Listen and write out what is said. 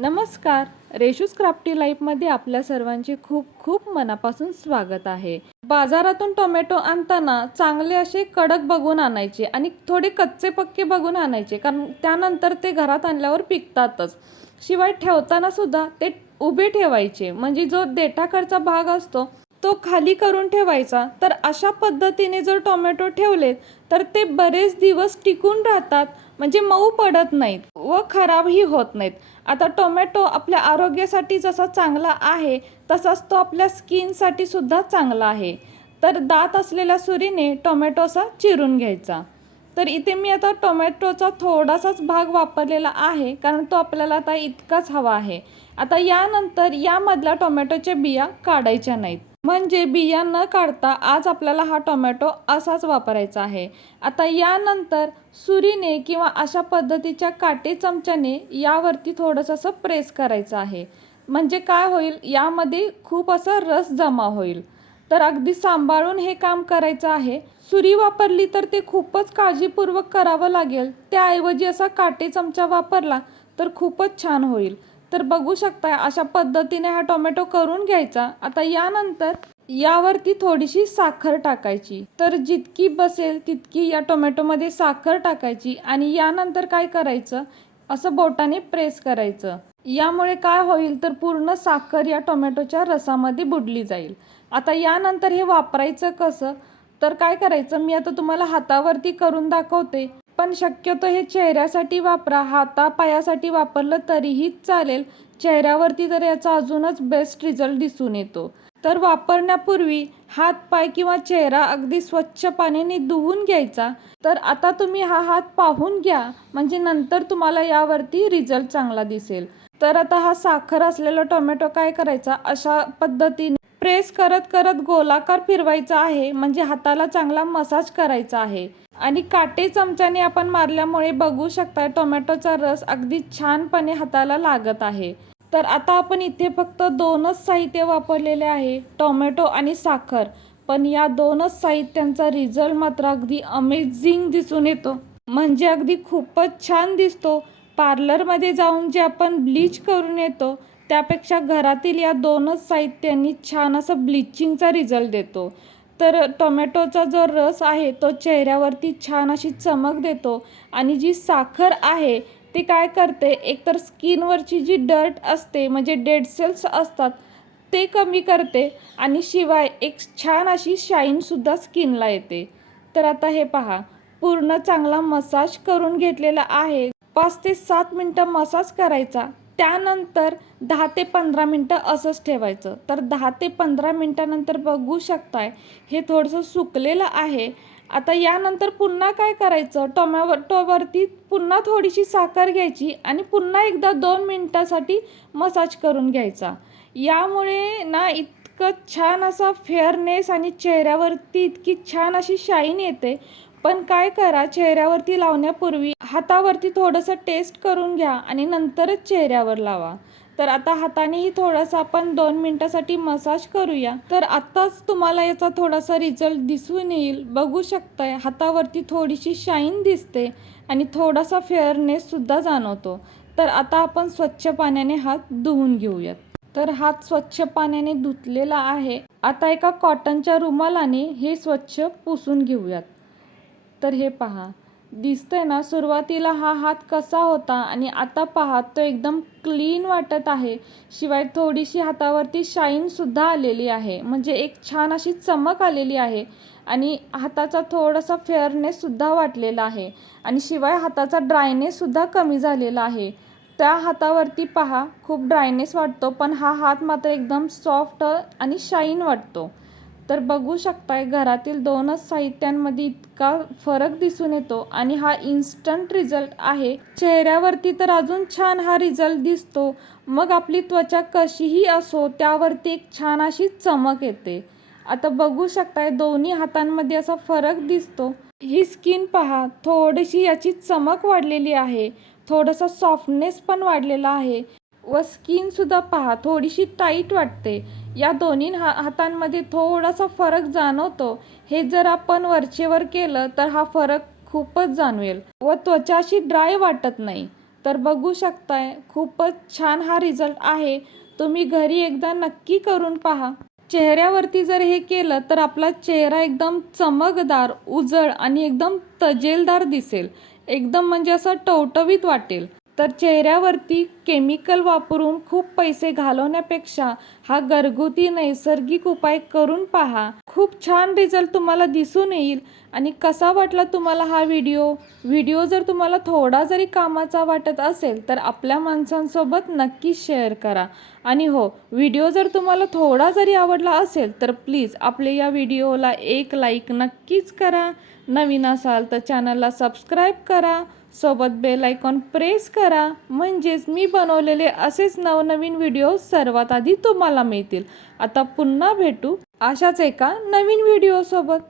नमस्कार. रेशूस क्राफ्टी लाईफमध्ये आपल्या सर्वांचे खूप खूप मनापासून स्वागत आहे. बाजारातून टोमॅटो आणताना चांगले असे कडक बघून आणायचे आणि थोडे कच्चे पक्के बघून आणायचे कारण त्यानंतर ते घरात आणल्यावर पिकतातच. शिवाय ठेवताना सुद्धा ते उभे ठेवायचे म्हणजे जो देठाकडचा भाग असतो तो खाली करून ठेवायचा. तर अशा पद्धतीने जर टोमॅटो ठेवलेत तर ते बरेच दिवस टिकून राहतात म्हणजे मऊ पडत नाहीत व खराबही होत नाहीत. आता टोमॅटो आपल्या आरोग्यासाठी जसा चांगला आहे तसाच तो आपल्या स्किनसाठी सुद्धा चांगला आहे. तर दात असलेल्या सुरीने टोमॅटो असा चिरून घ्यायचा. तर इथे मी आता टोमॅटोचा थोडासाच भाग वापरलेला आहे कारण तो आपल्याला आता इतकाच हवा आहे. आता यानंतर यामधल्या टोमॅटोच्या बिया काढायच्या नाहीत. म्हणजे बिया न काढता आज आपल्याला हा टोमॅटो असाच वापरायचा आहे. आता यानंतर सुरीने किंवा अशा पद्धतीच्या काटे चमच्याने यावरती थोडंसं असं प्रेस करायचं आहे. म्हणजे काय होईल? यामध्ये खूप असा रस जमा होईल. तर अगदी सांभाळून हे काम करायचं आहे. सुरी वापरली तर ते खूपच काळजीपूर्वक करावं लागेल. त्याऐवजी असा काटे चमचा वापरला तर खूपच छान होईल. तर बघू शकता अशा पद्धतीने हा टोमॅटो करून घ्यायचा. आता यानंतर यावरती थोडीशी साखर टाकायची. तर जितकी बसेल तितकी या टोमॅटोमध्ये साखर टाकायची आणि यानंतर काय करायचं? असं बोटाने प्रेस करायचं. यामुळे काय होईल तर पूर्ण साखर या टोमॅटोच्या रसामध्ये बुडली जाईल. आता यानंतर हे वापरायचं कसं? तर काय करायचं? मी आता तुम्हाला हातावरती करून दाखवते. पण शक्यतो हे चेहऱ्यासाठी वापरा. हातापायासाठी वापरलं तरीही चालेल. चेहऱ्यावरती तर याचा अजूनच बेस्ट रिझल्ट दिसून येतो. तर वापरण्यापूर्वी हात पाय किंवा चेहरा अगदी स्वच्छ पाण्याने धुवून घ्यायचा. तर आता तुम्ही हा हात पाहून घ्या. म्हणजे नंतर तुम्हाला यावरती रिझल्ट चांगला दिसेल. तर आता हा साखर असलेला टोमॅटो काय करायचा? अशा पद्धतीने प्रेस करत करत गोलाकार फिरवायचा आहे. म्हणजे हाताला चांगला मसाज करायचा आहे. आणि काटे चमच्याने आपण मारल्यामुळे बघू शकता टोमॅटोचा रस अगदी छानपणे हाताला लागत आहे. तर आता आपण इथे फक्त दोनच साहित्य वापरलेले आहे टोमॅटो आणि साखर. पण या दोनच साहित्यांचा रिझल्ट मात्र अगदी अमेझिंग दिसून येतो. म्हणजे अगदी खूपच छान दिसतो. पार्लरमध्ये जाऊन जे आपण ब्लीच करून येतो त्यापेक्षा घरातील या दोनच साहित्यांनी छान असं ब्लिचिंगचा रिझल्ट देतो. तर टोमॅटोचा जो रस आहे तो चेहऱ्यावरती छान अशी चमक देतो आणि जी साखर आहे ती काय करते? एकतर स्किनवरची जी डर्ट असते म्हणजे डेड सेल्स असतात ते कमी करते आणि शिवाय एक छान अशी शाईनसुद्धा स्किनला येते. तर आता हे पहा पूर्ण चांगला मसाज करून घेतलेला आहे. पाच ते सात मिनटं मसाज करायचा. त्यानंतर दहा ते पंधरा मिनटं असंच ठेवायचं. तर दहा ते पंधरा मिनटानंतर बघू शकताय हे थोडंसं सुकलेलं आहे. आता यानंतर पुन्हा काय करायचं? टोमॅटोवरती पुन्हा थोडीशी साखर घ्यायची आणि पुन्हा एकदा दोन मिनटासाठी मसाज करून घ्यायचा. यामुळे ना इतकं छान असा फेअरनेस आणि चेहऱ्यावरती इतकी छान अशी शाईन येते. पण काय करा चेहऱ्यावरती लावण्यापूर्वी हातावरती थोडंसं टेस्ट करून घ्या आणि नंतरच चेहऱ्यावर लावा. तर आता हातानेही थोडासा आपण दोन मिनटासाठी मसाज करूया. तर आत्ताच तुम्हाला याचा थोडासा रिझल्ट दिसून येईल. बघू शकताय हातावरती थोडीशी शाईन दिसते आणि थोडासा फेअरनेससुद्धा जाणवतो. तर आता आपण स्वच्छ पाण्याने हात धुवून घेऊयात. तर हात स्वच्छ पाण्याने धुतलेला आहे. आता एका कॉटनच्या रुमालाने हे स्वच्छ पुसून घेऊयात. तर हे पहा. दिसतंय ना सुरुवातीला हा हात कसा होता आणि आता पहा तो एकदम क्लीन वाटत आहे. शिवाय थोडीशी हातावरती शाईनसुद्धा आलेली आहे. म्हणजे एक छान अशी चमक आलेली आहे आणि हाताचा थोडासा फेअरनेससुद्धा वाटलेला आहे आणि शिवाय हाताचा ड्रायनेससुद्धा कमी झालेला आहे. त्या हातावरती पहा खूप ड्रायनेस वाटतो पण हा हात मात्र एकदम सॉफ्ट आणि शाईन वाटतो. तर बघू शकताय घरातील दोनच साहित्यांमध्ये इतका फरक दिसून येतो आणि हा इन्स्टंट रिझल्ट आहे. चेहऱ्यावरती तर अजून छान हा रिझल्ट दिसतो. मग आपली त्वचा कशीही असो त्यावरती एक छान अशी चमक येते. आता बघू शकताय दोन्ही हातांमध्ये असा फरक दिसतो. ही स्किन पहा थोडीशी याची चमक वाढलेली आहे. थोडासा सॉफ्टनेस पण वाढलेला आहे. व स्किनसुद्धा पहा थोडीशी टाईट वाटते. या दोन्ही हा हातांमध्ये थोडासा फरक जाणवतो. हे जर आपण वरचेवर केलं तर हा फरक खूपच जाणवेल. व त्वचाशी ड्राय वाटत नाही. तर बघू शकताय खूपच छान हा रिझल्ट आहे. तुम्ही घरी एकदा नक्की करून पहा. चेहऱ्यावरती जर हे केलं तर आपला चेहरा एकदम चमकदार उजळ आणि एकदम तजेलदार दिसेल. एकदम म्हणजे असं टवटवीत वाटेल. तर चेहऱ्यावरती केमिकल वापरून खूप पैसे घालवण्यापेक्षा हा घरगुती नैसर्गिक उपाय करून पहा. खूप छान रिझल्ट तुम्हाला दिसून येईल. आणि कसा वाटला तुम्हाला हा व्हिडिओ व्हिडिओ जर तुम्हाला थोडा जरी कामाचा वाटत असेल तर आपल्या माणसांसोबत नक्की शेअर करा. आणि हो व्हिडिओ जर तुम्हाला थोडा जरी आवडला असेल तर प्लीज आपले या व्हिडिओला एक लाईक नक्कीच करा. नवीन असाल तर चॅनलला सबस्क्राईब करा. सोबत बेल आयकॉन प्रेस करा. म्हणजेच मी बनवलेले असेच नवनवीन व्हिडिओ सर्वात आधी तुम्हाला मिळतील. आता पुन्हा भेटू अशाच एका नवीन व्हिडिओसोबत